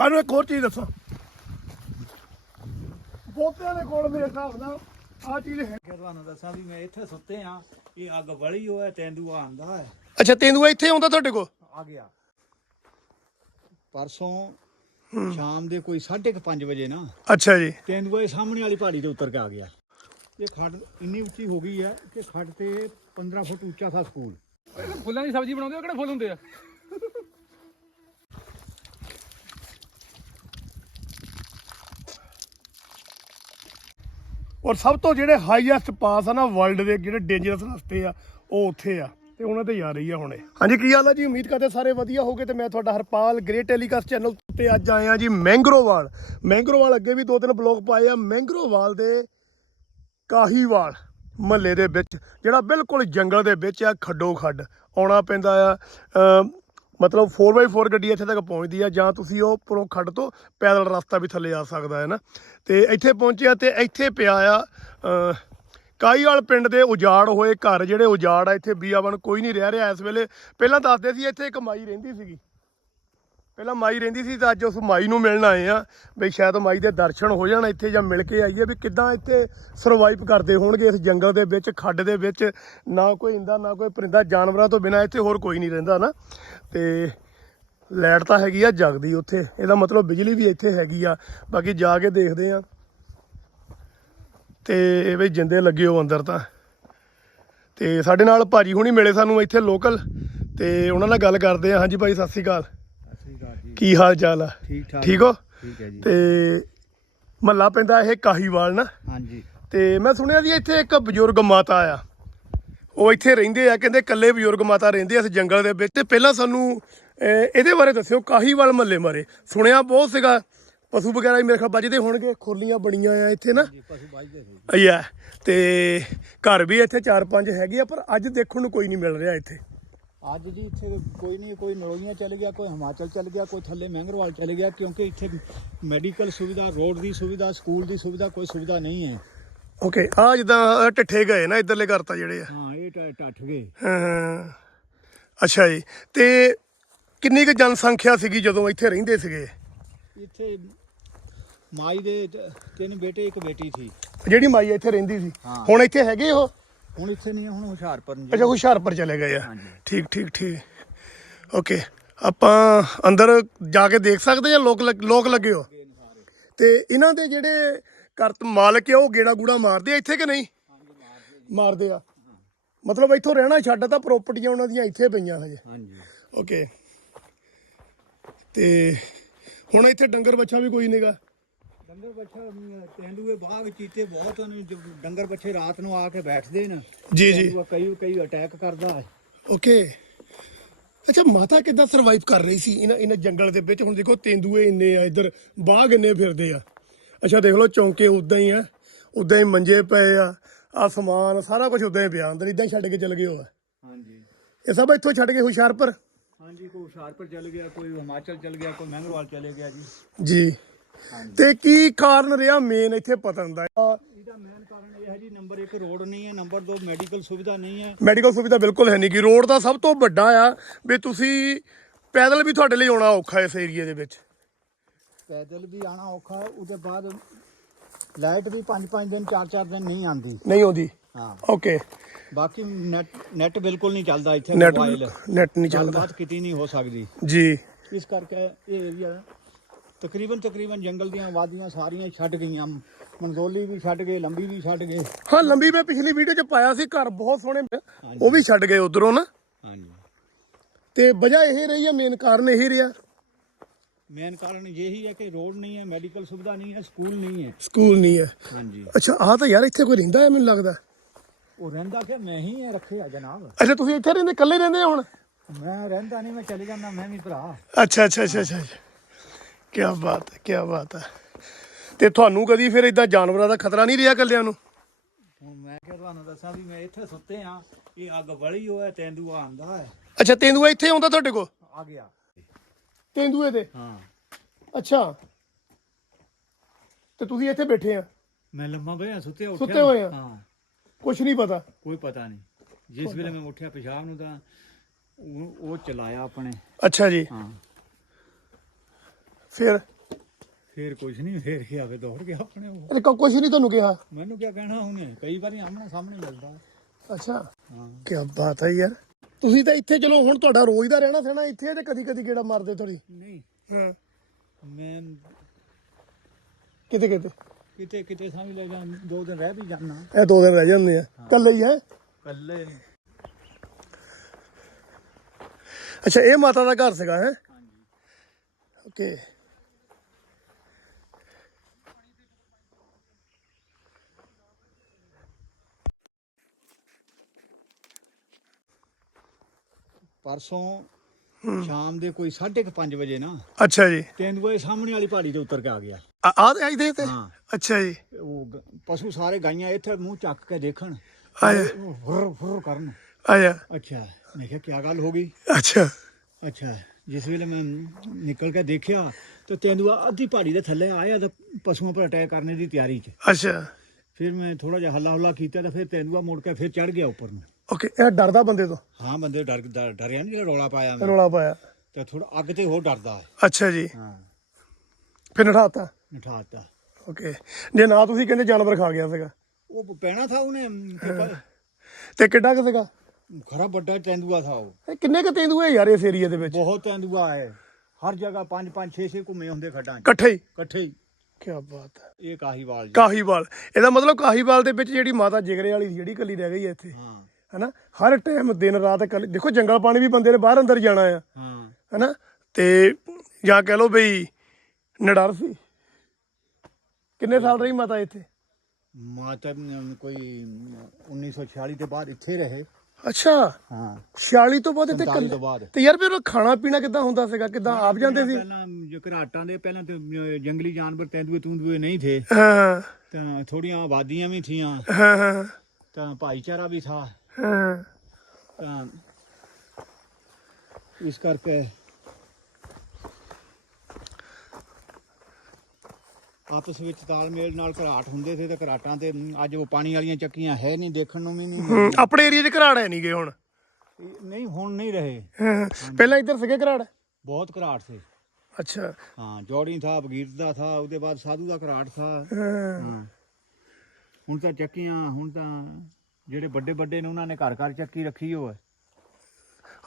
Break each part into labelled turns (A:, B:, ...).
A: ਸਾਨੂੰ ਇੱਕ ਹੋਰ ਚੀਜ਼ ਦੱਸੋ। ਬਹੁਤਿਆਂ ਦੇ ਕੋਲ ਮੇਰੇ ਹਿਸਾਬ ਨਾਲ ਆ ਚੀਜ਼ ਹੈ।
B: ਕਿ ਤੁਹਾਨੂੰ ਦੱਸਾਂ ਵੀ ਮੈਂ ਇੱਥੇ ਸੁੱਤੇ ਆ ਇਹ ਅੱਗ ਬਲੀ ਹੋਇਆ ਤੇਂਦੂਆ ਆਂਦਾ ਹੈ।
A: ਅੱਛਾ ਤੇਂਦੂਆ ਇੱਥੇ ਆਉਂਦਾ ਤੁਹਾਡੇ ਕੋਲ?
B: ਆ ਗਿਆ। ਪਰਸੋਂ ਸ਼ਾਮ ਦੇ ਕੋਈ 5:30 ਵਜੇ ਨਾ
A: ਅੱਛਾ ਜੀ।
B: ਤੇਂਦੂਆ ਇਹ ਸਾਹਮਣੇ ਵਾਲੀ ਪਹਾੜੀ ਦੇ ਉੱਤਰ ਕੇ ਆ ਗਿਆ। ਇਹ ਖੱਡ ਇੰਨੀ ਉੱਚੀ ਹੋ ਗਈ ਹੈ ਕਿ ਖੱਡ ਤੇ 15 ਫੁੱਟ ਉੱਚਾ ਥਾ ਸਕੂਲ।
C: ਫੁੱਲਾਂ ਦੀ ਸਬਜ਼ੀ ਬਣਾਉਂਦੇ ਹੋ ਕਿਹੜੇ ਫੁੱਲ ਹੁੰਦੇ ਆ?
A: ਔਰ ਸਭ ਤੋਂ ਜਿਹੜੇ ਹਾਈਐਸਟ ਪਾਸ ਆ ਨਾ ਵਰਲਡ ਦੇ, ਜਿਹੜੇ ਡੇਂਜਰਸ ਰਸਤੇ ਆ, ਉਹ ਉੱਥੇ ਆ। ਤੇ ਉਹਨਾਂ ਤੇ ਜਾ ਰਹੀ ਆ ਹੁਣੇ ਹਾਂਜੀ, ਕੀ ਹਾਲ ਆ ਜੀ? ਉਮੀਦ ਕਰਦੇ ਸਾਰੇ ਵਧੀਆ ਹੋਗੇ ਤੇ ਮੈਂ ਤੁਹਾਡਾ ਹਰਪਾਲ ਗ੍ਰੇਟ ਟੈਲੀਕਾਸਟ ਚੈਨਲ ਤੇ ਅੱਜ ਆਏ ਆ ਜੀ ਮੈਂਗਰੋਵਾਲ ਮੈਂਗਰੋਵਾਲ ਅੱਗੇ ਵੀ ਦੋ ਤਿੰਨ ਬਲੌਗ ਪਾਏ ਆ। ਮੈਂਗਰੋਵਾਲ ਦੇ ਕਾਹੀਵਾਲ ਮਹੱਲੇ ਦੇ ਵਿੱਚ, ਜਿਹੜਾ ਬਿਲਕੁਲ ਜੰਗਲ ਦੇ ਵਿੱਚ ਆ ਖੱਡੋ ਖੱਡ ਆਉਣਾ ਪੈਂਦਾ ਆ ਮਤਲਬ 4x4 ਗੱਡੀ ਇੱਥੇ ਤੱਕ ਪਹੁੰਚਦੀ ਆ, ਜਾਂ ਤੁਸੀਂ ਉਹ ਪਰੋਂ ਖੱਡ ਤੋਂ ਪੈਦਲ ਰਸਤਾ ਵੀ ਥੱਲੇ ਆ ਸਕਦਾ ਹੈ ਨਾ। ਤੇ ਇੱਥੇ ਪਹੁੰਚਿਆ ਤੇ ਇੱਥੇ ਪਿਆ ਆ ਕਾਈਵਾਲ ਪਿੰਡ ਦੇ ਉਜਾੜ ਹੋਏ ਘਰ ਜਿਹੜੇ ਉਜਾੜ ਆ, ਇੱਥੇ ਬੀਆਵਨ ਕੋਈ ਨਹੀਂ ਰਹਿ ਰਿਹਾ ਇਸ ਵੇਲੇ। ਪਹਿਲਾਂ ਦੱਸਦੇ ਸੀ ਇੱਥੇ ਕਮਾਈ ਰਹਿੰਦੀ ਸੀਗੀ। ਪਹਿਲਾਂ ਮਾਈ ਰਹਿੰਦੀ ਸੀ ਤਾਂ ਅੱਜ ਉਸ ਮਾਈ ਨੂੰ ਮਿਲਣ ਆਏ ਆ। ਬਈ ਸ਼ਾਇਦ ਮਾਈ ਦੇ ਦਰਸ਼ਨ ਹੋ ਜਾਣ ਇੱਥੇ ਜਾਂ ਮਿਲ ਕੇ ਆਈਏ ਵੀ ਕਿੱਦਾਂ ਇੱਥੇ ਸਰਵਾਈਵ ਕਰਦੇ ਹੋਣਗੇ ਇਸ ਜੰਗਲ ਦੇ ਵਿੱਚ, ਖੱਡ ਦੇ ਵਿੱਚ। ਨਾ ਕੋਈ ਇੰਦਾ, ਨਾ ਕੋਈ ਪਰਿੰਦਾ, ਜਾਨਵਰਾਂ ਤੋਂ ਬਿਨਾ ਇੱਥੇ ਹੋਰ ਕੋਈ ਨਹੀਂ ਰਹਿੰਦਾ ਨਾ। ਤੇ ਲਾਈਟ ਤਾਂ ਹੈਗੀ ਆ, ਜਗਦੀ ਉੱਥੇ। ਇਹਦਾ ਮਤਲਬ ਬਿਜਲੀ ਵੀ ਇੱਥੇ ਹੈਗੀ ਆ। ਬਾਕੀ ਜਾ ਕੇ ਦੇਖਦੇ ਆ। ਤੇ ਬਈ ਜਿੰਦੇ ਲੱਗੇ ਹੋ ਅੰਦਰ ਤਾਂ। ਤੇ ਸਾਡੇ ਨਾਲ ਭਾਜੀ ਹੁਣੀ ਮਿਲੇ ਸਾਨੂੰ ਇੱਥੇ ਲੋਕਲ ਤੇ ਉਹਨਾਂ ਨਾਲ ਗੱਲ ਕਰਦੇ ਆ। ਹਾਂਜੀ ਭਾਈ ਸਤਿ ਸ਼੍ਰੀ ਅਕਾਲ
B: ਸਤਿ ਸ਼੍ਰੀ ਅਕਾਲ।
A: ਕੀ ਹਾਲ ਚਾਲ ਆ?
B: ਠੀਕ ਠਾਕ
A: ਠੀਕ ਹੋ?
B: ਠੀਕ ਹੈ ਜੀ।
A: ਤੇ ਮਹੱਲਾ ਪੈਂਦਾ ਇਹ ਕਾਹੀਵਾਲ ਨਾ?
B: ਹਾਂਜੀ।
A: ਤੇ ਮੈਂ ਸੁਣਿਆ ਜੀ ਇੱਥੇ ਇੱਕ ਬਜ਼ੁਰਗ ਮਾਤਾ ਆ। ਉਹ ਇੱਥੇ ਰਹਿੰਦੇ ਆ ਕਹਿੰਦੇ ਇਕੱਲੇ ਬਜ਼ੁਰਗ ਮਾਤਾ ਰਹਿੰਦੇ ਆ ਇਸ ਜੰਗਲ ਦੇ ਵਿੱਚ। ਤੇ ਪਹਿਲਾਂ ਸਾਨੂੰ ਇਹਦੇ ਬਾਰੇ ਦੱਸਿਓ ਕਾਹੀਵਾਲ ਮਹੱਲੇ ਬਾਰੇ। ਸੁਣਿਆ ਬਹੁਤ ਸੀਗਾ ਪਸ਼ੂ ਵਗੈਰਾ ਵੀ ਮੇਰੇ ਖਿਆਲ ਵੱਜਦੇ ਹੋਣਗੇ ਖੁਰਲੀਆਂ ਬਣੀਆਂ ਆ ਇੱਥੇ ਨਾ।
B: ਪਸ਼ੂ ਬਾਜਦੇ ਸੀ
A: ਅਈਆ ਤੇ ਘਰ ਵੀ ਇੱਥੇ ਚਾਰ ਪੰਜ ਹੈਗੇ ਆ ਪਰ ਅੱਜ ਦੇਖਣ ਨੂੰ ਕੋਈ ਨਹੀਂ ਮਿਲ ਰਿਹਾ ਇੱਥੇ।
B: ਅੱਜ ਜੀ ਇੱਥੇ ਕੋਈ ਨਹੀਂ ਕੋਈ ਨਰੋਈਆਂ ਚਲ ਗਿਆ ਕੋਈ ਹਿਮਾਚਲ ਚਲ ਗਿਆ ਕੋਈ ਥੱਲੇ ਮਹਿੰਗਰਵਾਲ ਚਲ ਗਿਆ ਕਿਉਂਕਿ ਇੱਥੇ ਮੈਡੀਕਲ ਸੁਵਿਧਾ ਰੋਡ ਦੀ ਸੁਵਿਧਾ ਸਕੂਲ ਦੀ ਸੁਵਿਧਾ ਕੋਈ ਸੁਵਿਧਾ ਨਹੀਂ ਹੈ।
A: ਓਕੇ ਆ ਜਿੱਦਾਂ ਟਿੱਠੇ ਗਏ ਨਾ ਇਧਰਲੇ ਘਰ ਤਾਂ ਜਿਹੜੇ ਆ।
B: ਹਾਂ ਇਹ ਟੱਠ ਗਏ।
A: ਹਾਂ ਅੱਛਾ ਜੀ ਤੇ ਕਿੰਨੀ ਕੁ ਜਨਸੰਖਿਆ ਸੀਗੀ ਜਦੋਂ ਇੱਥੇ ਰਹਿੰਦੇ ਸੀਗੇ?
B: ਇੱਥੇ ਮਾਈ ਦੇ ਤਿੰਨ ਬੇਟੇ ਇੱਕ ਬੇਟੀ ਸੀ।
A: ਜਿਹੜੀ ਮਾਈ ਇੱਥੇ ਰਹਿੰਦੀ ਸੀ। ਹੁਣ ਇੱਥੇ ਹੈਗੇ ਉਹ?
B: ਹੁਣ ਇੱਥੇ ਨਹੀਂ ਹੁਣ ਹੁਸ਼ਿਆਰਪੁਰ ਨੇ
A: ਅੱਛਾ ਹੁਸ਼ਿਆਰਪੁਰ ਚਲੇ ਗਏ ਆ।
B: ਹਾਂਜੀ।
A: ਠੀਕ ਠੀਕ ਠੀਕ। ਓਕੇ ਆਪਾਂ ਅੰਦਰ ਜਾ ਕੇ ਦੇਖ ਸਕਦੇ ਆ ਲੋਕ ਲੱਗ- ਲੋਕ ਲੱਗੇ ਹੋ? ਤੇ ਇਹਨਾਂ ਦੇ ਜਿਹੜੇ ਕਰਤ ਮਾਲਕ ਆ ਉਹ ਗੇੜਾ ਗੂੜਾ ਮਾਰਦੇ ਆ ਇੱਥੇ ਕਿ ਨਹੀਂ? ਮਾਰਦੇ ਆ। ਮਤਲਬ ਇੱਥੋਂ ਰਹਿਣਾ ਛੱਡ ਤਾਂ ਪ੍ਰਾਪਰਟੀਆਂ ਉਹਨਾਂ ਦੀਆਂ ਇੱਥੇ ਪਈਆਂ ਹਜੇ।
B: ਹਾਂਜੀ।
A: ਓਕੇ। ਤੇ ਹੁਣ ਇੱਥੇ ਡੰਗਰ ਬੱਚਾ ਵੀ ਕੋਈ ਨਹੀਂਗਾ
B: ਡੰਗਰ ਬੱਚਾ ਤੇਂਦੂਏ ਬਾਗ ਚੀਤੇ ਬਹੁਤ ਹਨ ਜੋ ਡੰਗਰ ਬੱਚੇ ਰਾਤ ਨੂੰ ਆ ਕੇ ਬੈਠਦੇ ਨੇ।
A: ਜੀ ਜੀ।
B: ਤੇਂਦੂਆ ਕਈ ਕਈ ਅਟੈਕ ਕਰਦਾ ਹੈ।
A: ਓਕੇ। ਅੱਛਾ ਮਾਤਾ ਕਿੱਦਾਂ ਸਰਵਾਈਵ ਕਰ ਰਹੀ ਸੀ ਇਹਨਾਂ ਇਹਨਾਂ ਜੰਗਲ ਦੇ ਵਿੱਚ? ਹੁਣ ਦੇਖੋ ਤੇਂਦੂਏ ਇੰਨੇ ਆ ਇੱਧਰ ਬਾਘ ਇੰਨੇ ਫਿਰਦੇ ਆ। ਅੱਛਾ ਦੇਖ ਲਓ ਚੌਂਕੇ ਉਦਾਂ ਹੀ ਆ ਉਦਾਂ ਹੀ ਮੰਜੇ ਪਏ ਆ ਆ ਸਮਾਨ ਸਾਰਾ ਕੁਝ ਉਦਾਂ ਹੀ ਪਿਆ ਅੰਦਰ ਇਦਾਂ ਹੀ ਛੱਡ ਕੇ ਚਲ ਗਏ ਹੋ
B: ਹਾਂਜੀ।
A: ਇਹ ਸਭ ਇੱਥੋਂ ਛੱਡ ਕੇ ਹੁਸ਼ਿਆਰਪੁਰ?
B: ਹਾਂਜੀ ਕੋਈ ਹੁਸ਼ਿਆਰਪੁਰ ਚਲ ਗਿਆ ਕੋਈ ਹਿਮਾਚਲ ਚਲ ਗਿਆ ਕੋਈ ਮਹਿੰਗਰਵਾਲ ਚਲੇ ਗਿਆ ਜੀ।
A: ਜੀ। ਤੇ ਕੀ ਕਾਰਨ ਰਿਹਾ ਮੇਨ ਇੱਥੇ ਪਤਨ ਦਾ?
B: ਇਹਦਾ ਮੇਨ ਕਾਰਨ ਇਹ ਹੈ ਜੀ ਨੰਬਰ 1 ਰੋਡ ਨਹੀਂ ਹੈ ਨੰਬਰ 2 ਮੈਡੀਕਲ ਸੁਵਿਧਾ ਨਹੀਂ ਹੈ।
A: ਮੈਡੀਕਲ ਸੁਵਿਧਾ ਬਿਲਕੁਲ ਹੈ ਨਹੀਂ। ਕਿ ਰੋਡ ਦਾ ਸਭ ਤੋਂ ਵੱਡਾ ਆ ਵੀ ਤੁਸੀਂ ਪੈਦਲ ਵੀ ਤੁਹਾਡੇ ਲਈ ਆਉਣਾ ਔਖਾ ਇਸ ਏਰੀਏ ਦੇ ਵਿੱਚ?
B: ਪੈਦਲ ਵੀ ਆਣਾ ਔਖਾ ਹੈ ਉਹਦੇ ਬਾਅਦ ਲਾਈਟ ਵੀ 5-5 ਦਿਨ 4-4 ਦਿਨ ਨਹੀਂ ਆਂਦੀ
A: ਨਹੀਂ ਆਉਂਦੀ?
B: ਹਾਂ।
A: ਓਕੇ
B: ਬਾਕੀ ਨੈਟ ਨੈਟ ਬਿਲਕੁਲ ਨਹੀਂ ਚੱਲਦਾ ਇੱਥੇ
A: ਨੈਟ
B: ਮੋਬਾਈਲ
A: ਨੈਟ ਨਹੀਂ ਚੱਲਦਾ।
B: ਗੱਲਬਾਤ ਕਿਤੇ ਨਹੀਂ ਹੋ ਸਕਦੀ।
A: ਜੀ।
B: ਇਸ ਕਰਕੇ ਇਹ ਏਰੀਆ ਤਕਰੀਬਨ ਤਕਰੀਬਨ ਜੰਗਲ ਦੀਆਂ ਵਾਦੀਆਂ ਸਾਰੀਆਂ ਛੱਡ ਗਈਆਂ। ਮਨਜ਼ੋਲੀ ਵੀ ਛੱਡ ਗਏ ਲੰਬੀ ਵੀ ਛੱਡ ਗਏ।
A: ਹਾਂ ਲੰਬੀ ਮੈਂ ਪਿਛਲੀ ਵੀਡੀਓ 'ਚ ਪਾਇਆ ਸੀ ਘਰ ਬਹੁਤ ਸੋਹਣੇ ਉਹ ਵੀ ਛੱਡ ਗਏ ਉਧਰੋਂ ਨਾ।
B: ਹਾਂਜੀ।
A: ਤੇ ਵਜ੍ਹਾ ਇਹ ਰਹੀ ਆ ਮੇਨ ਕਾਰਨ ਇਹ ਰਿਹਾ।
B: ਮੇਨ ਕਾਰਨ ਇਹੀ ਹੈ ਕਿ ਰੋਡ ਨਹੀਂ ਹੈ ਮੈਡੀਕਲ ਸੁਵਿਧਾ ਨਹੀਂ ਹੈ ਸਕੂਲ ਨਹੀਂ ਹੈ।
A: ਸਕੂਲ ਨਹੀਂ ਹੈ।
B: ਹਾਂਜੀ।
A: ਅੱਛਾ ਆਹ ਤਾਂ ਯਾਰ ਇੱਥੇ ਕੋਈ ਰਹਿੰਦਾ ਹੈ ਮੈਨੂੰ ਲੱਗਦਾ।
B: ਉਹ ਰਹਿੰਦਾ ਕਿ ਮੈਂ ਹੀ ਹੈ ਰੱਖਿਆ ਜਨਾਬ।
A: ਅੱਛਾ ਤੁਸੀਂ ਇੱਥੇ ਰਹਿੰਦੇ ਇਕੱਲੇ ਰਹਿੰਦੇ ਹੋ ਹੁਣ?
B: ਮੈਂ ਰਹਿੰਦਾ ਨਹੀਂ ਮੈਂ ਚਲੇ ਜਾਂਦਾ ਮੈਂ ਵੀ ਭਰਾ।
A: ਅੱਛਾ ਅੱਛਾ ਅੱਛਾ ਅੱਛਾ। ਕੀ ਬਾਤ ਹੈ ਕੀ ਬਾਤ ਹੈ। ਤੇ ਤੁਹਾਨੂੰ ਕਦੀ ਫਿਰ ਇਦਾਂ ਜਾਨਵਰਾਂ ਦਾ ਖਤਰਾ ਨਹੀਂ ਰਿਹਾ ਇਕੱਲਿਆਂ ਨੂੰ?
B: ਹੁਣ ਮੈਂ ਕਿ ਤੁਹਾਨੂੰ ਦੱਸਾਂ ਵੀ ਮੈਂ ਇੱਥੇ ਸੁੱਤੇ ਆ ਇਹ ਅੱਗ ਬਲੀ ਹੋਇਆ ਤੇਂਦੂਆ ਆਂਦਾ ਹੈ।
A: ਅੱਛਾ ਤੇਂਦੂਆ ਇੱਥੇ ਆਉਂਦਾ ਤੁਹਾਡੇ ਕੋਲ?
B: ਆ ਗਿਆ।
A: ਤੇਂਦੂਏ ਦੇ?
B: ਹਾਂ।
A: ਅੱਛਾ। ਤੇ ਤੁਸੀਂ ਇੱਥੇ ਬੈਠੇ ਆ?
B: ਮੈਂ ਲੰਮਾ ਪਿਆ ਸੁੱਤੇ ਉੱਠਿਆ
A: ਸੁੱਤੇ ਹੋਏ ਆ?
B: ਹਾਂ।
A: ਕੁਝ ਨਹੀਂ ਪਤਾ?
B: ਕੋਈ ਪਤਾ ਨਹੀਂ। ਜਿਸ ਵੇਲੇ ਮੈਂ ਉੱਠਿਆ ਪਿਸ਼ਾਬ ਨੂੰ ਤਾਂ ਉਹ ਉਹ ਚਲਾਇਆ ਆਪਣੇ।
A: ਅੱਛਾ ਜੀ।
B: ਹਾਂ।
A: ਫਿਰ?
B: ਫੇਰ ਕੁਝ ਨਹੀਂ ਫੇਰ ਕੀ ਆਵੇ ਦੌੜ ਗਿਆ ਆਪਣੇ ਉਹ।
A: ਇਹ ਕੁਝ ਨਹੀਂ ਤੁਹਾਨੂੰ ਕਿਹਾ?
B: ਮੈਨੂੰ ਕੀ ਕਹਿਣਾ ਉਹਨੇ? ਕਈ ਵਾਰੀ ਆਮਣਾ ਸਾਹਮਣੇ ਮਿਲਦਾ।
A: ਅੱਛਾ।
B: ਹਾਂ।
A: ਕੀ ਬਾਤ ਹੈ ਯਾਰ। ਤੁਸੀਂ ਤਾਂ ਇੱਥੇ ਚਲੋ ਹੁਣ ਤੁਹਾਡਾ ਰੋਜ਼ ਦਾ ਰਹਿਣਾ ਸਹਿਣਾ ਇੱਥੇ ਹੈ ਤੇ ਕਦੀ ਕਦੀ ਗੇੜਾ ਮਾਰਦੇ ਥੋੜੀ
B: ਨਹੀਂ।
A: ਹਾਂ।
B: ਮੈਂ
A: ਕਿਤੇ ਕਿਤੇ?
B: ਕਿਤੇ ਕਿਤੇ ਸਮਝ ਲੈ ਜਾਂ ਦੋ ਦਿਨ ਰਹਿ ਵੀ ਜਾਣਾ
A: ਇਹ ਦੋ ਦਿਨ ਰਹਿ ਜਾਂਦੇ ਆ। ਕੱਲੇ ਹੀ ਹੈ
B: ਕੱਲੇ
A: ਅੱਛਾ ਇਹ ਮਾਤਾ ਦਾ ਘਰ ਸੀਗਾ ਹੈ?
B: ਹਾਂਜੀ।
A: ਓਕੇ।
B: ਪਰਸੋਂ ਸ਼ਾਮ ਦੇ ਕੋਈ 5:30 ਵਜੇ ਨਾ
A: ਅੱਛਾ ਜੀ।
B: ਤੇਂਦੂਏ ਸਾਹਮਣੇ ਵਾਲੀ ਪਹਾੜੀ ਤੇ ਉਤਰ ਕੇ ਆ ਗਿਆ।
A: ਆ ਆ ਇਹਦੇ ਤੇ?
B: ਹਾਂ।
A: ਅੱਛਾ ਜੀ।
B: ਉਹ ਗ- ਪਸ਼ੂ ਸਾਰੇ ਗਾਈਆਂ ਇੱਥੇ ਮੂੰਹ ਚੱਕ ਕੇ ਦੇਖਣ।
A: ਆਇਆ।
B: ਉਹ ਫੁਰ ਫੁਰ ਕਰਨ।
A: ਆਇਆ।
B: ਅੱਛਾ ਮੈਂ ਕਿਹਾ ਕੀ ਗੱਲ ਹੋ ਗਈ?
A: ਅੱਛਾ।
B: ਅੱਛਾ ਜਿਸ ਵੇਲੇ ਮੈਂ ਨਿਕਲ ਕੇ ਦੇਖਿਆ ਤਾਂ ਤੇਂਦੂਆ ਅੱਧੀ ਪਹਾੜੀ ਦੇ ਥੱਲੇ ਆਇਆ ਤਾਂ ਪਸ਼ੂਆਂ ਪਰ ਅਟੈਕ ਕਰਨੇ ਦੀ ਤਿਆਰੀ 'ਚ।
A: ਅੱਛਾ।
B: ਫਿਰ ਮੈਂ ਥੋੜਾ ਜਿਹਾ ਹੱਲਾ ਹੁੱਲਾ ਕੀਤਾ ਤਾਂ ਫਿਰ ਤੇਂਦੂਆ ਮੁੜ ਕੇ ਫਿਰ ਚੜ ਗਿਆ ਉੱਪਰ ਨੂੰ।
A: ਓਕੇ ਇਹ ਡਰਦਾ ਬੰਦੇ ਤੋਂ?
B: ਹਾਂ ਬੰਦੇ ਡਰ ਡਰ- ਡਰਿਆ ਨਹੀਂ ਜਿਹੜਾ ਰੌਲਾ ਪਾਇਆ ਮੈਂ।
A: ਰੋਲਾ ਪਾਇਆ।
B: ਤੇ ਥੋੜਾ ਅੱਗ ਤੇ ਹੋਰ ਡਰਦਾ ਹੈ।
A: ਅੱਛਾ ਜੀ।
B: ਹਾਂ।
A: ਫਿਰ ਨਠਾਤਾ?
B: ਨਿਠਾਤਾ।
A: ਓਕੇ ਜੇ ਨਾ ਤੁਸੀਂ ਕਹਿੰਦੇ ਜਾਨਵਰ ਖਾ ਗਿਆ ਸੀਗਾ।
B: ਉਹ ਪੈਣਾ ਥਾ ਉਹਨੇ ਤੇ
A: ਕਿੱਡਾ ਕੁ ਸੀਗਾ?
B: ਖਰਾ ਵੱਡਾ ਤੇਂਦੂਆ ਥਾ ਉਹ।
A: ਇਹ ਕਿੰਨੇ ਕੁ ਤੇਂਦੂਏ ਯਾਰ ਇਸ ਏਰੀਆ ਦੇ ਵਿੱਚ?
B: ਬਹੁਤ ਤੇਂਦੂਆ ਹੈ। ਹਰ ਜਗ੍ਹਾ ਪੰਜ ਪੰਜ ਛੇ ਛੇ ਘੁੰਮੇ ਹੁੰਦੇ ਖੱਡਾਂ 'ਚ।
A: ਇਕੱਠੇ ਹੀ?
B: ਇਕੱਠੇ ਹੀ।
A: ਕੀ ਬਾਤ ਹੈ।
B: ਇਹ ਕਾਹੀਵਾਲ ਜੀ।
A: ਕਾਹੀਵਾਲ। ਇਹਦਾ ਮਤਲਬ ਕਾਹੀਵਾਲ ਦੇ ਵਿੱਚ ਜਿਹੜੀ ਮਾਤਾ ਜਿਗਰੇ ਵਾਲੀ ਸੀ, ਜਿਹੜੀ ਕੱਲੀ ਰਹਿ ਗਈ ਹੈ ਇੱਥੇ।
B: ਹਾਂ।
A: ਹਨਾ? ਹਰ ਟਾਈਮ ਦਿਨ ਰਾਤ ਦੇਖੋ ਜੰਗਲ ਪਾਣੀ ਵੀ ਬੰਦੇ ਨੇ ਬਾਹਰ ਅੰਦਰ ਜਾਣਾ ਆ। ਹਨਾ? ਤੇ ਜਾਂ ਕਹਿ ਲਓ ਬਈ ਨਡਰ ਸੀ। ਕਿੰਨੇ ਸਾਲ ਰਹੀ ਮਾਤਾ ਇੱਥੇ?
B: ਮਾਤਾ ਕੋਈ 1946 ਦੇ ਬਾਅਦ ਇੱਥੇ ਰਹੇ।
A: ਅੱਛਾ।
B: ਹਾਂ।
A: 46 ਤੋਂ ਬਾਅਦ ਇੱਥੇ
B: 47
A: ਕੱਲੇ
B: ਤੋਂ
A: ਤੇ ਯਾਰ ਫਿਰ ਖਾਣਾ ਪੀਣਾ ਕਿੱਦਾਂ ਹੁੰਦਾ ਸੀਗਾ? ਕਿੱਦਾਂ ਆਪ ਜਾਂਦੇ ਸੀ?
B: ਪਹਿਲਾਂ ਜੋ ਘਰਾਟਾਂ ਦੇ ਪਹਿਲਾਂ ਤੇ ਜੰਗਲੀ ਜਾਨਵਰ ਤੇਂਦੂਏ ਤੂੰਦੂਏ ਨਹੀਂ ਥੇ।
A: ਹਾਂ।
B: ਤਾਂ ਥੋੜੀਆਂ ਆਬਾਦੀਆਂ ਵੀ ਥੀਆਂ।
A: ਹਾਂ ਹਾਂ।
B: ਤਾਂ ਭਾਈਚਾਰਾ ਵੀ ਥਾ।
A: ਹਾਂ।
B: ਤਾਂ ਇਸ ਕਰਕੇ ਆਪਸ ਵਿੱਚ ਤਾਲਮੇਲ ਨਾਲ ਘਰਾਟ ਹੁੰਦੇ ਸੀ ਤੇ ਘਰਾਟਾਂ ਤੇ ਅੱਜ ਉਹ ਪਾਣੀ ਵਾਲੀਆਂ ਚੱਕੀਆਂ ਹੈ ਨਹੀਂ ਦੇਖਣ ਨੂੰ ਵੀ ਨਹੀਂ
A: ਆਪਣੇ ਏਰੀਆ 'ਚ ਘਰਾੜ ਹੈ ਨਹੀਂ ਗਏ ਹੁਣ।
B: ਨਹੀਂ ਹੁਣ ਨਹੀਂ ਰਹੇ।
A: ਹਾਂ, ਪਹਿਲਾਂ ਇੱਧਰ ਸੀਗੇ ਘਰਾੜ
B: ਬਹੁਤ ਘਰਾਟ ਸੀ।
A: ਅੱਛਾ।
B: ਹਾਂ ਜੋੜੀ ਥਾ ਬਗੀਰ ਦਾ ਥਾ ਉਹਦੇ ਬਾਅਦ ਸਾਧੂ ਦਾ ਘਰਾਟ ਥਾ।
A: ਹਾਂ।
B: ਹਾਂ। ਹੁਣ ਤਾਂ ਚੱਕੀਆਂ ਹੁਣ ਤਾਂ ਜਿਹੜੇ ਵੱਡੇ ਵੱਡੇ ਨੇ ਉਹਨਾਂ ਨੇ ਘਰ ਘਰ ਚੱਕੀ ਰੱਖੀ ਹੋਇਆ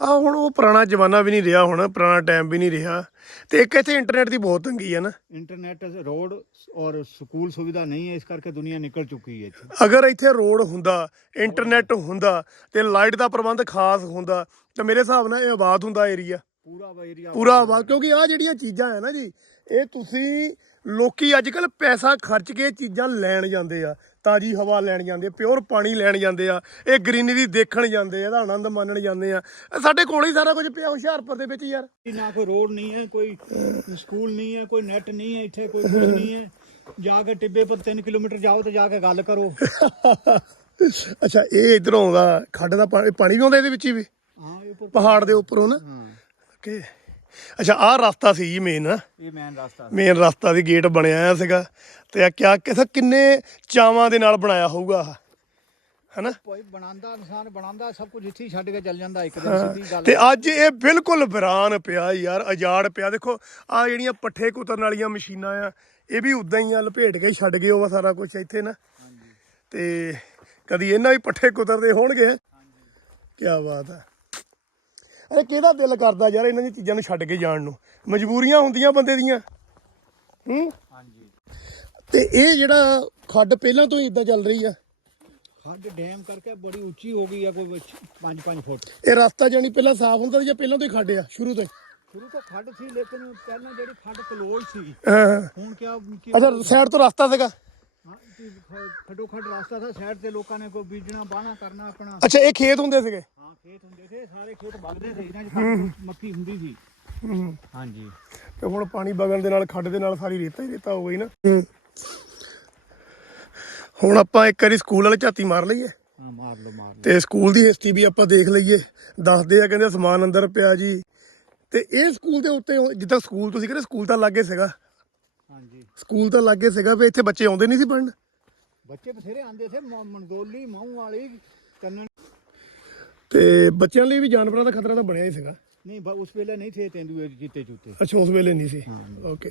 A: ਆ ਹੁਣ ਉਹ ਪੁਰਾਣਾ ਜ਼ਮਾਨਾ ਵੀ ਨਹੀਂ ਰਿਹਾ ਹੁਣ ਪੁਰਾਣਾ ਟਾਈਮ ਵੀ ਨਹੀਂ ਰਿਹਾ। ਤੇ ਇੱਕ ਇੱਥੇ ਇੰਟਰਨੈਟ ਦੀ ਬਹੁਤ ਤੰਗੀ ਹੈ ਨਾ।
B: ਇੰਟਰਨੈਟ ਰੋਡ ਔਰ ਸਕੂਲ ਸੁਵਿਧਾ ਨਹੀਂ ਹੈ ਇਸ ਕਰਕੇ ਦੁਨੀਆ ਨਿਕਲ ਚੁੱਕੀ ਹੈ ਇੱਥੇ।
A: ਅਗਰ ਇੱਥੇ ਰੋਡ ਹੁੰਦਾ ਇੰਟਰਨੈਟ ਹੁੰਦਾ ਤੇ ਲਾਈਟ ਦਾ ਪ੍ਰਬੰਧ ਖਾਸ ਹੁੰਦਾ ਤਾਂ ਮੇਰੇ ਹਿਸਾਬ ਨਾਲ ਇਹ ਆਬਾਦ ਹੁੰਦਾ ਏਰੀਆ
B: ਪੂਰਾ ਏਰੀਆ
A: ਪੂਰਾ ਆਬਾਦ ਕਿਉਂਕਿ ਆ ਜਿਹੜੀਆਂ ਚੀਜ਼ਾਂ ਹੈ ਨਾ ਜੀ ਇਹ ਤੁਸੀਂ ਲੋਕੀ ਅੱਜ ਕੱਲ ਪੈਸਾ ਖਰਚ ਕੇ ਚੀਜ਼ਾਂ ਲੈਣ ਜਾਂਦੇ ਆ। ਤਾਜੀ ਹਵਾ ਲੈਣ ਜਾਂਦੇ ਆ ਪਿਓਰ ਪਾਣੀ ਲੈਣ ਜਾਂਦੇ ਆ ਇਹ ਗ੍ਰੀਨਰੀ ਦੇਖਣ ਜਾਂਦੇ ਆ ਇਹਦਾ ਆਨੰਦ ਮਾਣਨ ਜਾਂਦੇ ਆ। ਸਾਡੇ ਕੋਲ ਹੀ ਸਾਰਾ ਕੁਝ ਪਿਆ ਹੁਸ਼ਿਆਰਪੁਰ ਦੇ ਵਿੱਚ ਯਾਰ।
B: ਨਾ ਕੋਈ ਰੋਡ ਨਹੀਂ ਹੈ ਕੋਈ ਸਕੂਲ ਨਹੀਂ ਹੈ ਕੋਈ ਨੈਟ ਨਹੀਂ ਹੈ ਇੱਥੇ ਕੋਈ ਕੁਝ ਨਹੀਂ ਹੈ। ਜਾ ਕੇ ਟਿੱਬੇ ਪਰ 3 ਕਿਲੋਮੀਟਰ ਜਾਓ ਤੇ ਜਾ ਕੇ ਗੱਲ ਕਰੋ।
A: ਅੱਛਾ ਇਹ ਇਧਰੋਂ ਆਉਂਦਾ ਖੱਡ ਦਾ ਪਾਣੀ ਵੀ ਆਉਂਦਾ ਇਹਦੇ ਵਿੱਚ ਹੀ ਵੀ?
B: ਹਾਂ
A: ਪਹਾੜ ਦੇ ਉੱਪਰੋਂ ਨਾ? ਓਕੇ ਅੱਛਾ ਆਹ ਰਸਤਾ ਸੀ ਜੀ ਮੇਨ
B: ਇਹ ਮੇਨ ਰਸਤਾ
A: ਮੇਨ ਰਸਤਾ ਦੀ ਗੇਟ ਬਣਿਆ ਹੋਇਆ ਸੀਗਾ। ਤੇ ਆ ਕਿਆ ਕਿਥਾ ਕਿੰਨੇ ਚਾਵਾਂ ਦੇ ਨਾਲ ਬਣਾਇਆ ਹੋਊਗਾ ਹਨਾ?
B: ਕੋਈ ਬਣਾਉਂਦਾ ਇਨਸਾਨ ਬਣਾਉਂਦਾ ਸਭ ਕੁਝ ਇੱਥੇ ਛੱਡ ਕੇ ਚੱਲ ਜਾਂਦਾ ਇੱਕ ਦਿਨ ਸਿੱਧੀ ਗੱਲ
A: ਤੇ ਅੱਜ ਇਹ ਬਿਲਕੁਲ ਵਿਰਾਨ ਪਿਆ ਯਾਰ ਅਜਾੜ ਪਿਆ। ਦੇਖੋ ਆ ਜਿਹੜੀਆਂ ਪੱਠੇ ਕੁਤਰਨ ਵਾਲੀਆਂ ਮਸ਼ੀਨਾਂ ਆ ਇਹ ਵੀ ਉਦਾਂ ਹੀ ਆ ਲਪੇਟ ਕੇ ਛੱਡ ਗਏ ਉਹ ਸਾਰਾ ਕੁਝ ਇੱਥੇ ਨਾ। ਤੇ ਕਦੀ ਇਹਨਾਂ ਵੀ ਪੱਠੇ ਕੁਤਰਦੇ ਹੋਣਗੇ? ਕੀ ਬਾਤ ਆ। ਅਰੇ ਕਿਹਦਾ ਦਿਲ ਕਰਦਾ ਯਾਰ ਇਹਨਾਂ ਦੀਆਂ ਚੀਜ਼ਾਂ ਨੂੰ ਛੱਡ ਕੇ ਜਾਣ ਨੂੰ? ਮਜਬੂਰੀਆਂ ਹੁੰਦੀਆਂ ਬੰਦੇ ਦੀਆਂ। ਹੂੰ?
B: ਹਾਂਜੀ।
A: ਤੇ ਇਹ ਜਿਹੜਾ ਖੱਡ ਪਹਿਲਾਂ ਤੋਂ ਹੀ ਇਦਾਂ ਚੱਲ ਰਹੀ ਆ।
B: ਹੱਦ ਡੈਮ ਕਰਕੇ ਬੜੀ ਉੱਚੀ ਹੋ ਗਈ ਆ ਕੋਈ 5-5 ਫੁੱਟ।
A: ਇਹ ਰਸਤਾ ਜਾਨੀ ਪਹਿਲਾਂ ਸਾਫ਼ ਹੁੰਦਾ ਸੀ ਜਾਂ ਪਹਿਲਾਂ ਤੋਂ ਹੀ ਖੱਡ ਆ ਸ਼ੁਰੂ ਤੋਂ ਹੀ?
B: ਸ਼ੁਰੂ ਤੋਂ ਖੱਡ ਸੀ ਲੇਕਿਨ ਪਹਿਲਾਂ ਜਿਹੜੀ ਖੱਡ ਕਲੋਜ਼ ਸੀ ਹੁਣ ਕਿਆ
A: ਅੱਛਾ ਸਾਈਡ ਤੋਂ ਰਸਤਾ ਸੀਗਾ?
B: ਖੱਡੋ ਖੱਡ ਰਾਸਤਾ ਸਾਈਡ ਤੇ ਲੋਕਾਂ ਨੇ ਕੋਈ ਬੀਜਣਾ ਬਾਣਾ ਕਰਨਾ ਆਪਣਾ।
A: ਅੱਛਾ ਇਹ ਖੇਤ ਹੁੰਦੇ ਸੀਗੇ?
B: ਹਾਂ ਖੇਤ ਹੁੰਦੇ ਸੀ ਸਾਰੇ ਖੇਤ ਵਗਦੇ ਸੀ ਇਹਨਾਂ 'ਚ ਖੱਡ ਮੱਕੀ ਹੁੰਦੀ ਸੀ।
A: ਹੂੰ।
B: ਹਾਂਜੀ।
A: ਤੇ ਹੁਣ ਪਾਣੀ ਵਗਣ ਦੇ ਨਾਲ ਖੱਡ ਦੇ ਨਾਲ ਸਾਰੀ ਰੇਤਾ ਹੀ ਰੇਤਾ ਹੋ ਗਈ ਨਾ। ਹੁਣ ਆਪਾਂ ਇੱਕ ਵਾਰੀ ਸਕੂਲ ਵਾਲੇ ਝਾਤੀ ਮਾਰ ਲਈਏ।
B: ਹਾਂ ਮਾਰ ਲਓ ਮਾਰ ਲਓ।
A: ਤੇ ਸਕੂਲ ਦੀ ਹਿਸਟਰੀ ਵੀ ਆਪਾਂ ਦੇਖ ਲਈਏ। ਦੱਸਦੇ ਆ ਕਹਿੰਦੇ ਸਮਾਨ ਅੰਦਰ ਪਿਆ ਜੀ। ਤੇ ਇਹ ਸਕੂਲ ਦੇ ਉੱਤੇ ਜਿੱਦਾਂ ਸਕੂਲ ਤੁਸੀਂ ਕਹਿੰਦੇ ਸਕੂਲ ਤਾਂ ਲੱਗੇ ਸੀਗਾ।
B: ਹਾਂਜੀ।
A: ਸਕੂਲ ਤਾਂ ਲੱਗੇ ਸੀਗਾ ਵੀ ਇੱਥੇ ਬੱਚੇ ਆਉਂਦੇ ਨਹੀਂ ਸੀ ਪੜ੍ਹਨ।
B: ਬੱਚੇ ਬਥੇਰੇ ਆਂਦੇ ਸੀ ਮ- ਮਾਊ ਵਾਲੀ ਕੰਨਣ
A: ਤੇ ਬੱਚਿਆਂ ਲਈ ਵੀ ਜਾਨਵਰਾਂ ਦਾ ਖਤਰਾ ਤਾਂ ਬਣਿਆ ਹੀ ਸੀਗਾ।
B: ਨਹੀਂ ਬ- ਉਸ ਵੇਲੇ ਨਹੀਂ ਥੇ ਤੇਂਦੂਏ ਚੀਤੇ ਚੂਤੇ।
A: ਅੱਛਾ ਉਸ ਵੇਲੇ ਨਹੀਂ ਸੀ। ਓਕੇ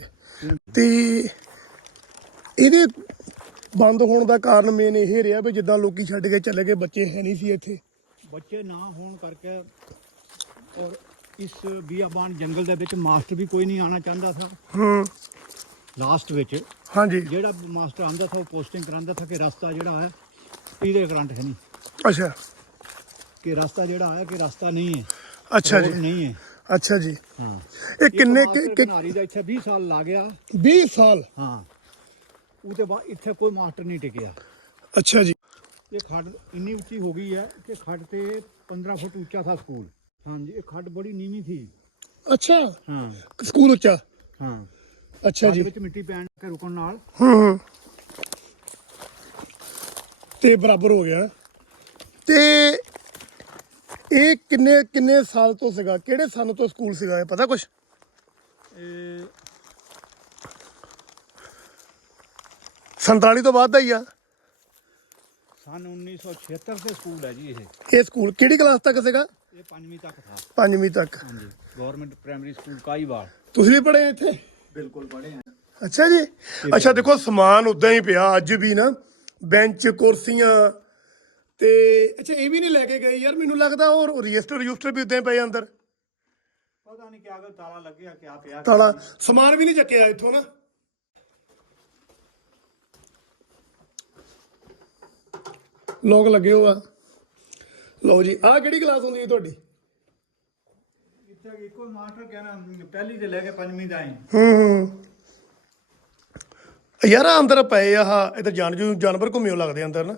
A: ਤੇ ਇਹਦੇ ਬੰਦ ਹੋਣ ਦਾ ਕਾਰਨ ਮੇਨ ਇਹ ਰਿਹਾ ਵੀ ਜਿੱਦਾਂ ਲੋਕੀ ਛੱਡ ਕੇ ਚਲੇ ਗਏ ਬੱਚੇ ਹੈ ਨਹੀਂ ਸੀ ਇੱਥੇ।
B: ਬੱਚੇ ਨਾ ਹੋਣ ਕਰਕੇ ਔਰ ਇਸ ਬੀਆਬਾਨ ਜੰਗਲ ਦੇ ਵਿੱਚ ਮਾਸਟਰ ਵੀ ਕੋਈ ਨਹੀਂ ਆਣਾ ਚਾਹੁੰਦਾ ਸੀ।
A: ਹੂੰ।
B: ਲਾਸਟ ਵਿੱਚ
A: ਹਾਂਜੀ।
B: ਜਿਹੜਾ ਮਾਸਟਰ ਆਂਦਾ ਸੀ ਉਹ ਪੋਸਟਿੰਗ ਕਰਾਂਦਾ ਸੀ ਕਿ ਰਸਤਾ ਜਿਹੜਾ ਹੈ ਇਹਦੇ ਕਰੰਟ ਹੈ ਨਹੀਂ।
A: ਅੱਛਾ।
B: ਕਿ ਰਸਤਾ ਜਿਹੜਾ ਹੈ ਕਿ ਰਸਤਾ ਨਹੀਂ ਹੈ।
A: ਅੱਛਾ ਜੀ।
B: ਨਹੀਂ ਹੈ।
A: ਅੱਛਾ ਜੀ।
B: ਹਾਂ।
A: ਇਹ ਕਿੰਨੇ ਕਿ-
B: ਘਨਾਰੀ ਦਾ ਇੱਥੇ 20 ਸਾਲ ਲਾ ਗਿਆ।
A: 20 ਸਾਲ?
B: ਹਾਂ। ਉਹਦੇ ਬਾਅਦ ਇੱਥੇ ਕੋਈ ਮਾਸਟਰ ਨਹੀਂ ਟਿਕਿਆ।
A: ਅੱਛਾ ਜੀ।
B: ਇਹ ਖੱਡ ਇੰਨੀ ਉੱਚੀ ਹੋ ਗਈ ਹੈ ਕਿ ਖੱਡ ਤੇ 15 ਫੁੱਟ ਉੱਚਾ ਥਾ ਸਕੂਲ। ਹਾਂਜੀ ਇਹ ਖੱਡ ਬੜੀ ਨੀਵੀਂ ਥੀ।
A: ਅੱਛਾ।
B: ਹਾਂ।
A: ਸਕੂਲ ਉੱਚਾ?
B: ਹਾਂ।
A: ਅੱਛਾ ਜੀ।
B: ਵਿੱਚ ਮਿੱਟੀ ਪੈਣ ਕੇ ਰੁਕਣ ਨਾਲ।
A: ਹੂੰ ਹੂੰ। ਤੇ ਬਰਾਬਰ ਹੋ ਗਿਆ। ਤੇ ਇਹ ਕਿੰਨੇ ਕਿੰਨੇ ਸਾਲ ਤੋਂ ਸੀਗਾ? ਕਿਹੜੇ ਸਾਲ ਤੋਂ ਸਕੂਲ ਸੀਗਾ ਇਹ? ਪਤਾ ਕੁਛ?
B: ਇਹ
A: 47 ਤੋਂ ਬਾਅਦ ਦਾ ਹੀ ਆ।
B: ਸਨ 1976 ਦੇ ਸਕੂਲ ਹੈ ਜੀ ਇਹ।
A: ਇਹ ਸਕੂਲ ਕਿਹੜੀ ਕਲਾਸ ਤੱਕ ਸੀਗਾ?
B: ਇਹ ਪੰਜਵੀਂ ਤੱਕ ਥਾ।
A: ਪੰਜਵੀਂ ਤੱਕ।
B: ਹਾਂਜੀ ਗਵਰਨਮੈਂਟ ਪ੍ਰਾਇਮਰੀ ਸਕੂਲ ਕਾਈਵਾਲ
A: ਤੁਸੀਂ ਵੀ ਪੜ੍ਹੇ ਇੱਥੇ?
B: ਬਿਲਕੁਲ ਪੜ੍ਹੇ ਆ।
A: ਅੱਛਾ ਜੀ। ਅੱਛਾ ਦੇਖੋ ਸਮਾਨ ਉਦਾਂ ਹੀ ਪਿਆ। ਅੱਜ ਵੀ ਨਾ ਬੈਂਚ ਕੁਰਸੀਆਂ ਤੇ ਅੱਛਾ ਇਹ ਵੀ ਨਹੀਂ ਲੈ ਕੇ ਗਏ ਯਾਰ ਮੈਨੂੰ ਲੱਗਦਾ ਉਹ ਰਜਿਸਟਰ ਰਜਿਸਟਰ ਵੀ ਉਦਾਂ ਹੀ ਪਏ ਅੰਦਰ।
B: ਪਤਾ ਨਹੀਂ ਕਿਆ ਗੱਲ ਤਾਲਾ ਲੱਗਿਆ ਕਿਆ ਪਿਆ।
A: ਤਾਲਾ ਸਮਾਨ ਵੀ ਨਹੀਂ ਚੱਕਿਆ ਇੱਥੋਂ ਨਾ। ਲੋਕ ਲੱਗੇ ਹੋ ਆ। ਲਓ ਜੀ ਆਹ ਕਿਹੜੀ ਕਲਾਸ ਹੁੰਦੀ ਹੈ ਤੁਹਾਡੀ?
B: ਇੱਥੇ ਇੱਕੋ ਮਾਸਟਰ ਕਹਿਣਾ ਪਹਿਲੀ ਤੇ ਲੈ ਕੇ ਪੰਜਵੀਂ ਦਾ ਹੀ
A: ਹੂੰ। ਹੂੰ ਯਾਰ ਅੰਦਰ ਪਏ ਆ ਆਹ ਇੱਧਰ ਜਾਨ ਜਾਨਵਰ ਘੁੰਮਿਓ ਲੱਗਦੇ ਅੰਦਰ ਨਾ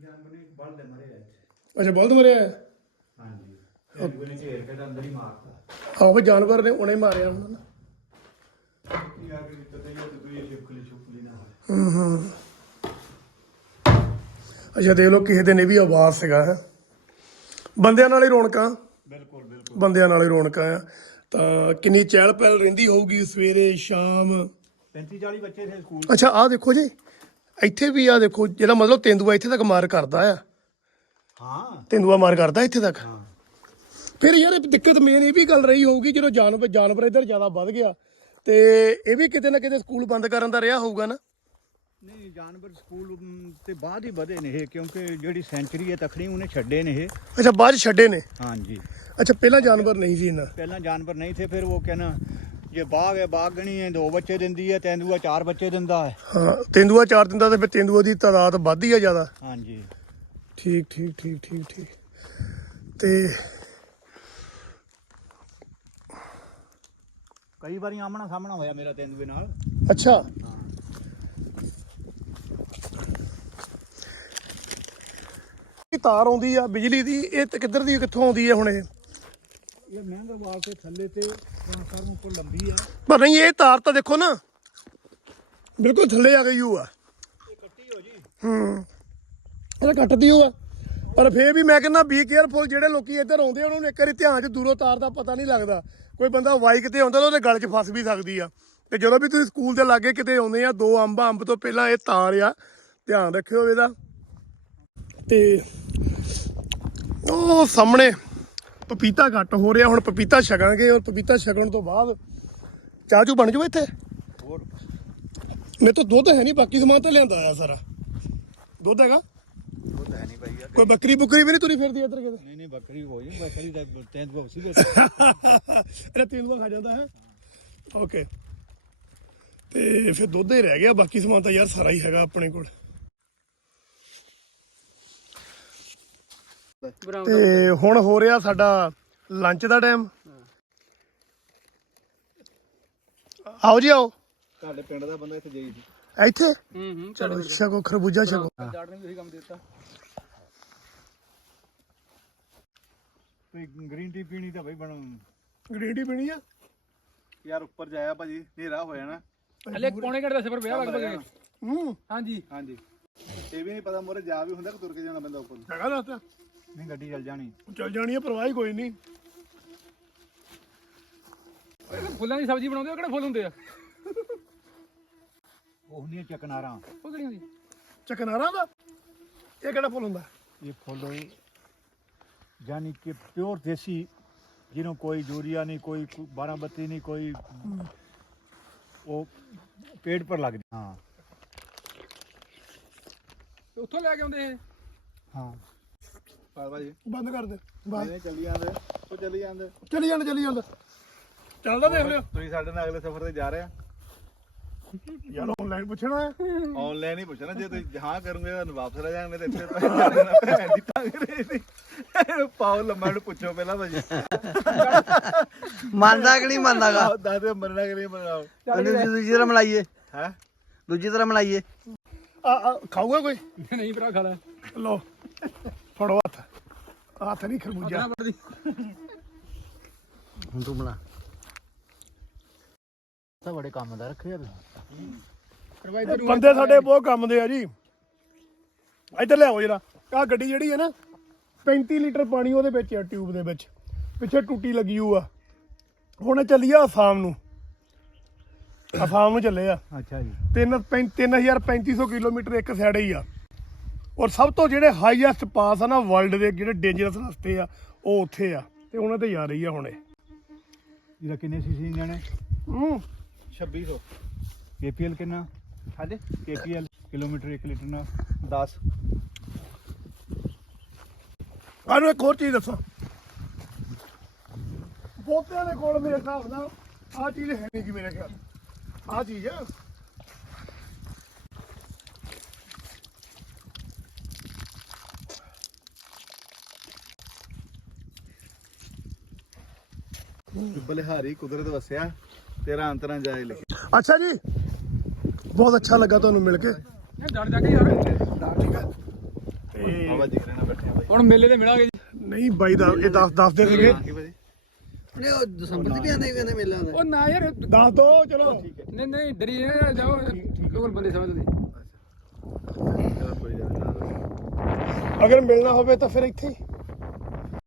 B: ਜਾਨਵਰ ਬਲ ਦੇ ਮਰੇ ਆ ਇੱਥੇ।
A: ਅੱਛਾ ਬਲਦ ਮਰਿਆ ਹੈ
B: ਹਾਂਜੀ। ਜਾਨਵਰ ਨੇ ਘੇਰ ਕੇ ਤਾਂ ਅੰਦਰ ਹੀ ਮਾਰਤਾ।
A: ਆਹੋ ਵੀ ਜਾਨਵਰ ਨੇ ਉਹਨੇ ਮਾਰਿਆ ਹੁਣ ਨਾ।
B: ਕੀ ਆ ਕੇ ਦਿੱਤਾ ਤੇ ਇਹ ਤੇ ਇਹ ਛੁਪਕਲੀ ਛੁਪਕਲੀ ਨਾ ਹੋਵੇ
A: ਅੱਛਾ ਦੇਖ ਲਓ ਕਿਸੇ ਦਿਨ ਇਹ ਵੀ ਆਵਾਜ਼ ਸੀਗਾ ਹੈ। ਬੰਦਿਆਂ ਨਾਲ ਹੀ ਰੌਣਕਾਂ
B: ਬਿਲਕੁਲ ਬਿਲਕੁਲ।
A: ਬੰਦਿਆਂ ਨਾਲ ਹੀ ਰੌਣਕਾਂ ਆ। ਤਾਂ ਕਿੰਨੀ ਚਹਿਲ ਪਹਿਲ ਰਹਿੰਦੀ ਹੋਊਗੀ ਸਵੇਰੇ ਸ਼ਾਮ।
B: 35 40 ਬੱਚੇ ਥੇ ਸਕੂਲ।
A: ਅੱਛਾ ਆਹ ਦੇਖੋ ਜੀ। ਇੱਥੇ ਵੀ ਆ ਦੇਖੋ ਜਿਹੜਾ ਮਤਲਬ ਤੇਂਦੂਆ ਇੱਥੇ ਤੱਕ ਮਾਰ ਕਰਦਾ ਆ।
B: ਹਾਂ।
A: ਤੇਂਦੂਆ ਮਾਰ ਕਰਦਾ ਇੱਥੇ ਤੱਕ।
B: ਹਾਂ।
A: ਫਿਰ ਯਾਰ ਇਹ ਦਿੱਕਤ ਮੇਨ ਇਹ ਵੀ ਗੱਲ ਰਹੀ ਹੋਊਗੀ ਜਦੋਂ ਜਾਨਵਰ ਜਾਨਵਰ ਇੱਧਰ ਜ਼ਿਆਦਾ ਵੱਧ ਗਿਆ ਤੇ ਇਹ ਵੀ ਕਿਤੇ ਨਾ ਕਿਤੇ ਸਕੂਲ ਬੰਦ ਕਰਨ ਦਾ ਰਿਹਾ ਹੋਊਗਾ ਨਾ?
B: ਨਹੀਂ ਜਾਨਵਰ ਸਕੂਲ ਤੇ ਬਾਅਦ ਹੀ ਵਧੇ ਨੇ ਇਹ ਕਿਉਂਕਿ ਜਿਹੜੀ ਸੈਂਚਰੀ ਹੈ ਤਖਣੀ ਉਹਨੇ ਛੱਡੇ ਨੇ ਇਹ।
A: ਅੱਛਾ ਬਾਅਦ 'ਚ ਛੱਡੇ ਨੇ?
B: ਹਾਂਜੀ।
A: ਅੱਛਾ ਪਹਿਲਾਂ ਜਾਨਵਰ ਨਹੀਂ ਸੀ ਇਹਨਾਂ।
B: ਪਹਿਲਾਂ ਜਾਨਵਰ ਨਹੀਂ ਥੇ ਫਿਰ ਉਹ ਕਹਿੰਦਾ ਜੇ ਬਾਗ ਹੈ ਬਾਗਣੀ ਹੈ ਦੋ ਬੱਚੇ ਦਿੰਦੀ ਹੈ ਤੇਂਦੂਆ ਚਾਰ ਬੱਚੇ ਦਿੰਦਾ ਹੈ।
A: ਹਾਂ ਤੇਂਦੂਆ ਚਾਰ ਦਿੰਦਾ ਤੇ ਫਿਰ ਤੇਂਦੂਆ ਦੀ ਤਾਦਾਦ ਵੱਧਦੀ ਆ ਜ਼ਿਆਦਾ।
B: ਹਾਂਜੀ।
A: ਠੀਕ ਠੀਕ ਠੀਕ ਠੀਕ ਠੀਕ। ਤੇ
B: ਕਈ ਵਾਰੀ ਆਮਣਾ ਸਾਹਮਣਾ ਹੋਇਆ ਮੇਰਾ ਤੇਂਦੂਏ ਨਾਲ।
A: ਅੱਛਾ। ਇਹ ਤਾਰ ਆਉਂਦੀ ਆ ਬਿਜਲੀ ਦੀ ਇਹ ਤੇ ਕਿੱਧਰ ਦੀ ਕਿੱਥੋਂ ਆਉਂਦੀ ਹੈ ਹੁਣ ਇਹ?
B: ਇਹ ਮਹਿੰਗਾ ਵਾਲ ਤੇ ਥੱਲੇ ਤੇ ਟ੍ਰਾਂਸਫਾਰਮਰ ਉੱਪਰ ਲੰਬੀ ਹੈ
A: ਪਰ ਨਹੀਂ ਇਹ ਤਾਰ ਤਾਂ ਦੇਖੋ ਨਾ ਬਿਲਕੁਲ ਥੱਲੇ ਆ ਗਈ ਹੋਊ ਆ।
B: ਇਹ ਕੱਟੀ ਹੋ ਜੀ।
A: ਹੂੰ। ਇਹ ਕੱਟਦੀ ਆ। ਪਰ ਫੇਰ ਵੀ ਮੈਂ ਕਹਿੰਦਾ ਬੀ ਕੇਅਰਫੁਲ ਜਿਹੜੇ ਲੋਕੀ ਇੱਧਰ ਆਉਂਦੇ ਉਹਨਾਂ ਨੂੰ ਇੱਕ ਵਾਰੀ ਧਿਆਨ 'ਚ ਦੂਰੋਂ ਤਾਰ ਦਾ ਪਤਾ ਨਹੀਂ ਲੱਗਦਾ। ਕੋਈ ਬੰਦਾ ਬਾਈਕ ਤੇ ਆਉਂਦਾ ਤਾਂ ਉਹਦੇ ਗਲ 'ਚ ਫਸ ਵੀ ਸਕਦੀ ਆ। ਤੇ ਜਦੋਂ ਵੀ ਤੁਸੀਂ ਸਕੂਲ ਦੇ ਲਾਗੇ ਕਿਤੇ ਆਉਂਦੇ ਆ ਦੋ ਅੰਬ ਅੰਬ ਤੋਂ ਪਹਿਲਾਂ ਇਹ ਤਾਰ ਆ। ਧਿਆਨ ਰੱਖਿਓ ਇਹਦਾ। ਤੇ ਉਹ ਸਾਹਮਣੇ ਪਪੀਤਾ ਘੱਟ ਹੋ ਰਿਹਾ ਹੁਣ ਪਪੀਤਾ ਛਕਾਂਗੇ ਔਰ ਪਪੀਤਾ ਛਕਣ ਤੋਂ ਬਾਅਦ ਚਾਹ ਚੂ ਬਣ ਜੂ ਇੱਥੇ?
B: ਹੋਰ।
A: ਮੇਰੇ ਤੋਂ ਦੁੱਧ ਹੈ ਨਹੀਂ ਬਾਕੀ ਸਮਾਨ ਤਾਂ ਲਿਆਂਦਾ ਆ ਸਾਰਾ। ਦੁੱਧ ਹੈਗਾ?
B: ਹੈ ਨਹੀਂ
A: ਕੋਈ ਬੱਕਰੀ ਬੁੱਕਰੀ ਵੀ ਨਹੀਂ ਤੁਰੀ ਫਿਰਦੀ ਇੱਧਰ ਕਿਤੇ?
B: ਨਹੀਂ ਨਹੀਂ ਬੱਕਰੀ ਹੋ ਜੀ ਬੱਕਰੀ ਦਾ ਤੇਂਦੂਆ ਸੀ
A: ਇਹਦਾ ਤੇਂਦੂਆ ਖਾ ਜਾਂਦਾ ਹੈ? ਓਕੇ ਤੇ ਫਿਰ ਦੁੱਧ ਹੀ ਰਹਿ ਗਿਆ ਬਾਕੀ ਸਮਾਨ ਤਾਂ ਯਾਰ ਸਾਰਾ ਹੀ ਹੈਗਾ ਆਪਣੇ ਕੋਲ। ਤੇ ਹੁਣ ਹੋ ਰਿਹਾ ਸਾਡਾ ਲੰਚ ਦਾ ਟਾਈਮ ਆਓ ਜੀ ਆਓ।
B: ਤੁਹਾਡੇ ਪਿੰਡ ਦਾ ਬੰਦਾ ਇੱਥੇ ਜਾਈ ਸੀ।
A: ਇੱਥੇ?
C: ਹੂੰ ਹੂੰ
A: ਚਲੋ ਛਕੋ ਖਰਬੂਜਾ ਛਕੋ।
C: ਜਾੜ ਨੇ ਵੀ ਉਹੀ ਕੰਮ ਦਿੱਤਾ
B: ਕੋਈ ਗ੍ਰੀਨ ਟੀ ਪੀਣੀ ਤਾਂ ਬਈ ਬਣ
A: ਗ੍ਰੀਨ ਟੀ ਪੀਣੀ ਆ?
B: ਯਾਰ ਉੱਪਰ ਜਾਇਆ ਭਾਜੀ ਹਨੇਰਾ ਹੋ ਜਾਣਾ
C: ਹਲੇ ਪੌਣੇ ਘੰਟੇ ਦਾ ਸਫ਼ਰ ਪਿਆ ਲਗਭਗ।
A: ਹੂੰ।
C: ਹਾਂਜੀ।
B: ਹਾਂਜੀ। ਇਹ ਵੀ ਨਹੀਂ ਪਤਾ ਮੋਰੇ ਜਾ ਵੀ ਹੁੰਦਾ ਕਿ ਤੁਰ ਕੇ ਜਾਣਾ ਬੰਦਾ ਉੱਪਰ
A: ਹੈਗਾ ਦੱਸ
B: ਨਹੀਂ ਗੱਡੀ ਚੱਲ ਜਾਣੀ।
A: ਚੱਲ ਜਾਣੀ ਆ ਪਰਵਾਹ ਹੀ ਕੋਈ ਨਹੀਂ
C: ਫੁੱਲਾਂ ਦੀ ਸਬਜ਼ੀ ਬਣਾਉਂਦੇ ਉਹ ਕਿਹੜੇ ਫੁੱਲ ਹੁੰਦੇ ਆ?
B: ਉਹ ਨਹੀਂ ਚੱਕਨਾਰਾ।
C: ਉਹ ਕਿਹੜੀ ਹੁੰਦੀ
A: ਚਕਨਾਰਾ ਦਾ? ਇਹ ਕਿਹੜਾ ਫੁੱਲ ਹੁੰਦਾ?
B: ਇਹ ਫੁੱਲ ਯਾਨੀ ਕਿ ਪਿਓਰ ਦੇਸੀ ਜਿਹਨੂੰ ਕੋਈ ਯੂਰੀਆ ਨਹੀਂ ਕੋਈ 12 ਬੱਤੀ ਨਹੀਂ ਕੋਈ ਉਹ ਪੇੜ ਪਰ ਲੱਗ ਹਾਂ।
C: ਤੇ ਉੱਥੋਂ ਲੈ ਕੇ ਆਉਂਦੇ ਇਹ?
B: ਹਾਂ।
D: ਬਾਬਾ ਜੀ
A: ਬੰਦ ਕਰ ਦੇ। ਬਸ।
D: ਇਹ ਚੱਲੀ ਜਾਂਦੇ। ਉਹ ਚੱਲੀ ਜਾਂਦੇ।
A: ਚਲੀ ਜਾਂਦਾ ਚਲੀ ਜਾਂਦਾ। ਚੱਲਦਾ ਦੇਖ ਲਿਓ।
D: ਤੁਸੀਂ ਸਾਡੇ ਨਾਲ ਅਗਲੇ ਸਫ਼ਰ ਤੇ ਜਾ ਰਹੇ ਆ।
A: ਯਾਰ ਆਨਲਾਈਨ ਪੁੱਛਣਾ ਹੈ?
D: ਆਨਲਾਈਨ ਹੀ ਪੁੱਛਣਾ ਜੇ ਤੁਸੀਂ ਹਾਂ ਕਰੋਗੇ ਤਾਂ ਵਾਪਸ ਰਹਿ ਜਾਣਗੇ ਤੇ ਇੱਥੇ ਲਾ ਭੈਣ ਦੀ ਸੀ ਪਾਓ ਲੰਮਾ ਨੂੰ ਪੁੱਛੋ ਪਹਿਲਾਂ ਭਾਜੀ।
E: ਮੰਨਦਾ ਕਿ ਨਹੀਂ ਮੰਨਦਾਗਾ?
D: ਦੱਸ ਦੇ ਮੰਨਣਾ ਕਿ ਨਹੀਂ ਮੰਨਣਾ?
E: ਦੂਜੀ ਤਰ੍ਹਾਂ ਮਲਾਈਏ।
D: ਹੈ?
E: ਦੂਜੀ ਤਰ੍ਹਾਂ ਮਲਾਈਏ।
A: ਆ ਆ, ਖਾਊਗਾ ਕੋਈ?
C: ਨਹੀਂ ਭਰਾ ਖਾ ਲੈ।
A: ਲੋ ਫੜੋ ਹੱਥ। ਹੱਥ ਨਹੀਂ ਖਰਬੂਜਾ।
E: ਹੁਣ ਤੂੰ ਬਣਾ।
B: ਤਾਂ ਬੜੇ ਕੰਮ ਦਾ ਰੱਖਿਆ ਤੁਸੀਂ।
A: ਬੰਦੇ ਸਾਡੇ ਬਹੁਤ ਕੰਮ ਦੇ ਆ ਜੀ। ਇੱਧਰ ਲਿਆਓ ਜਰਾ। ਆ ਗੱਡੀ ਜਿਹੜੀ ਹੈ ਨਾ 35 ਲੀਟਰ ਪਾਣੀ ਉਹਦੇ ਵਿੱਚ ਆ ਟਿਊਬ ਦੇ ਵਿੱਚ। ਪਿੱਛੇ ਟੂਟੀ ਲੱਗੀ ਹੋਊ ਆ। ਹੁਣ ਇਹ ਚੱਲੀ ਆ ਅਸਾਮ ਨੂੰ। ਅਸਾਮ ਨੂੰ ਚੱਲੇ ਆ।
B: ਅੱਛਾ ਜੀ।
A: ਤਿੰਨ 3350 ਕਿਲੋਮੀਟਰ ਇੱਕ ਸਾਈਡ ਹੀ ਆ। ਔਰ ਸਭ ਤੋਂ ਜਿਹੜੇ ਹਾਈਐਸਟ ਪਾਸ ਆ ਨਾ ਵਰਲਡ ਦੇ ਜਿਹੜੇ ਡੇਂਜਰਸ ਰਸਤੇ ਆ ਉਹ ਉੱਥੇ ਆ। ਤੇ ਉਹਨਾਂ ਤੇ ਜਾ ਰਹੀ ਆ ਹੁਣ ਇਹ।
B: ਇਹਦਾ ਕਿੰਨੇ ਸੀਸੀ ਇੰਜਣ ਹੈ
A: ਹੂੰ।
D: 2600
B: ਕੇਪੀਐਲ ਕਿੰਨਾ?
D: ਹਾਂਜੀ।
B: ਕੇਪੀਐਲ ਕਿਲੋਮੀਟਰ 1 ਲੀਟਰ ਨਾਲ।
D: 10
A: ਆਨੂੰ ਇੱਕ ਹੋਰ ਚੀਜ਼ ਦੱਸਾਂ। ਬਹੁਤਿਆਂ ਦੇ ਕੋਲ ਮੇਰੇ ਹਿਸਾਬ ਨਾਲ ਆਹ ਚੀਜ਼ ਹੈ ਨਹੀਂ ਕਿ ਮੇਰੇ ਖਿਆਲ ਆਹ ਚੀਜ਼ ਆ।
D: ਬਲਿਹਾਰੀ ਕੁਦਰਤ ਵਸਿਆ। ਤੇਰਾ ਅੰਤਰਾਂ ਜਾਏ ਲਿਖਿਆ
A: ਅੱਛਾ ਜੀ। ਬਹੁਤ ਅੱਛਾ ਲੱਗਾ ਤੁਹਾਨੂੰ ਮਿਲ ਕੇ।
C: ਇਹ ਜੜ ਜਾ ਕੇ ਯਾਰ।
A: ਠੀਕ ਹੈ ਤੇ
D: ਬਾਬਾ ਜੀ ਨਾਲ ਬੈਠੇ ਆ ਬਾਈ।
C: ਹੁਣ ਮੇਲੇ ਤੇ ਮਿਲਾਂਗੇ ਜੀ।
A: ਨਹੀਂ ਬਾਈ ਦਾ ਇਹ ਦੱਸ ਦੱਸਦੇ ਸੀਗੇ
D: ਹਾਂ ਕੀ ਭਾਜੀ
E: ਨਹੀਂ ਉਹ ਦਸੰਬਰ ਦੀ ਵੀ ਆਂਦੇ ਕਹਿੰਦੇ ਮੇਲਾ ਆਉਂਦਾ।
C: ਉਹ ਨਾ ਯਾਰ
A: ਦੱਸ ਦੋ ਚਲੋ।
C: ਨਹੀਂ ਨਹੀਂ ਡਰੀ ਨਾ ਜਾਓ ਲੋਕਲ ਬੰਦੇ ਸਮਝਦੇ
D: ਚਲੋ ਕੋਈ ਗੱਲ ਨਹੀਂ
A: ਅਗਰ ਮਿਲਣਾ ਹੋਵੇ ਤਾਂ ਫਿਰ ਇੱਥੇ ਹੀ।